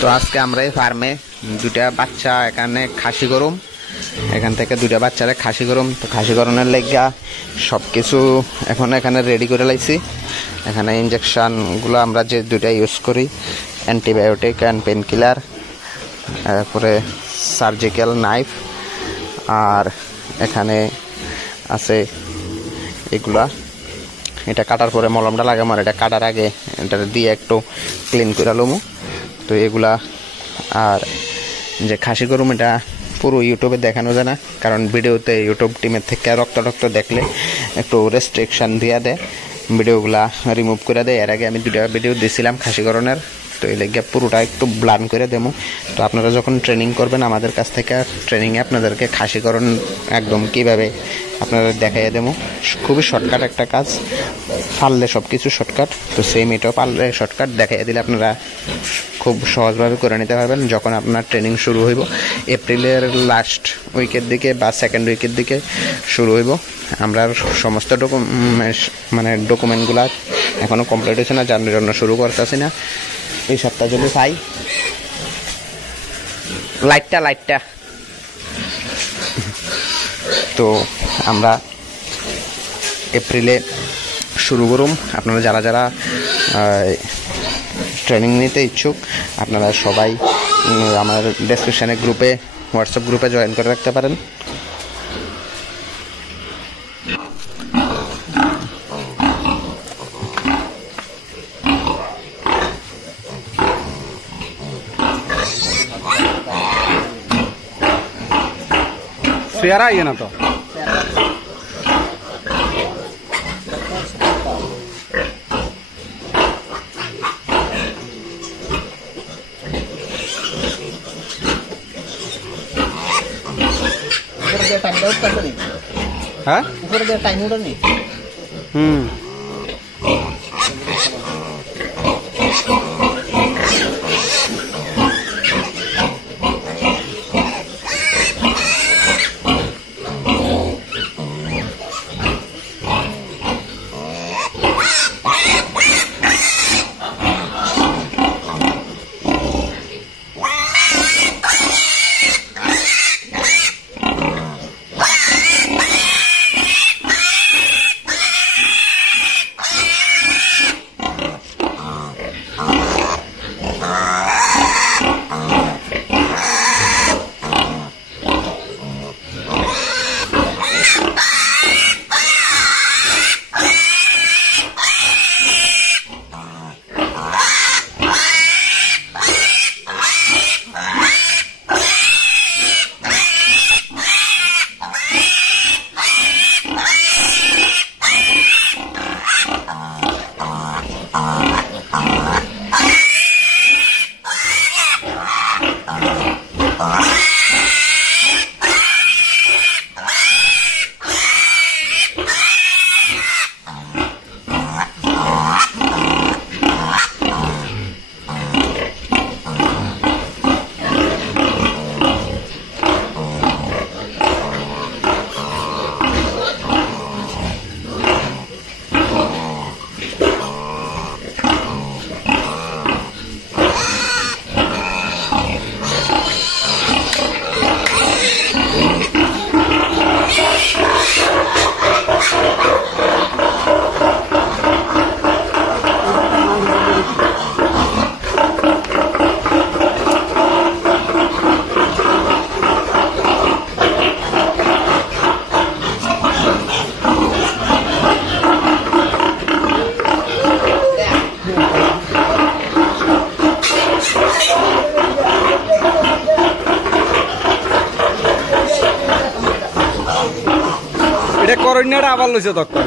তো আজকে আমরা এই ফার্মে দুটা বাচ্চা এখানে খাসি গরম, এখান থেকে দুটা বাচ্চারা খাসি গরম। তো খাসি গরমের লেগা সব কিছু এখন এখানে রেডি করে লাইছি। এখানে ইঞ্জেকশনগুলো আমরা যে দুটা ইউজ করি, অ্যান্টিবায়োটিক অ্যান্ড পেন কিলার, তারপরে সার্জিক্যাল নাইফ, আর এখানে আছে এগুলা। এটা কাটার পরে মলমটা লাগাম, আর এটা কাটার আগে এটা দিয়ে একটু ক্লিন করে লমু। তো এগুলা আর যে খাসি গরম এটা পুরো ইউটিউবে দেখানো যায় না, কারণ ভিডিওতে ইউটিউব টিমের থেকে রক্ত দেখলে একটু রেস্ট্রিকশান দিয়ে দেয়, ভিডিওগুলা রিমুভ করে দেয়। এর আগে আমি দুটা ভিডিও দিয়েছিলাম খাসিকরণের, তো এই লেগে পুরোটা একটু ব্লান করে দেবো। তো আপনারা যখন ট্রেনিং করবেন আমাদের কাছ থেকে, ট্রেনিংয়ে আপনাদেরকে খাসিকরণ একদম কীভাবে আপনারা দেখাইয়া দেবো। খুবই শর্টকাট একটা কাজ, পারলে সব কিছু শর্টকাট। তো সেম এটাও পারলে শর্টকাট দেখাইয়া দিলে আপনারা খুব সহজভাবে করে নিতে পারবেন। যখন আপনার ট্রেনিং শুরু হইব এপ্রিলের লাস্ট উইকের দিকে বা সেকেন্ড উইকের দিকে শুরু হইব। আমরা সমস্ত ডকুমেন্টগুলা এখনও কমপ্লিট হয়েছে না, যার জন্য শুরু করতেছি না। এই সপ্তাহ যদি পাই লাইটটা তো আমরা এপ্রিলে শুরু করুম। আপনারা যারা ট্রেনিং নিতে ইচ্ছুক আপনারা সবাই আমার ডেসক্রিপশানে হোয়াটসঅ্যাপ গ্রুপে জয়েন করে রাখতে পারেন। पेरा ही है ना तो हाँ ऊपर दे टाइम उड़ा नहीं এটা করণীয়টা আবার লইছে তখন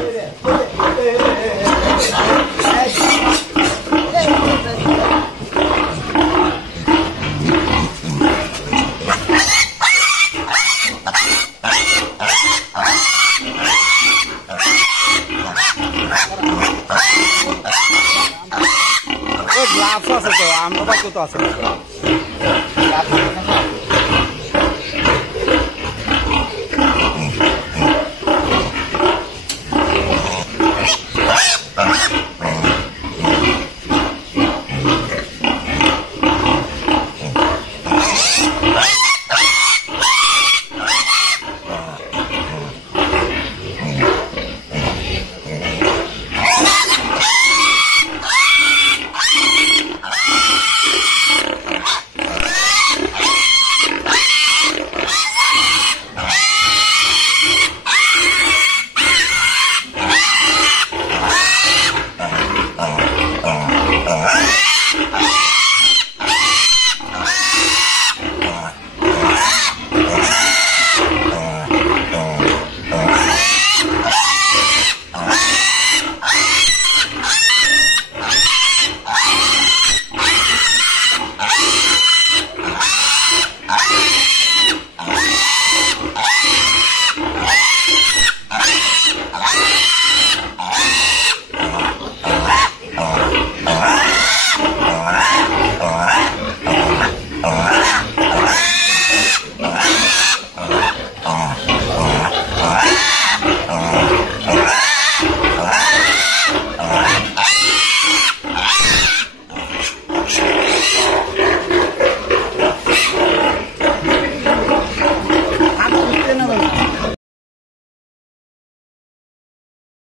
গ্লাভস আছে তো আমরা তো আছে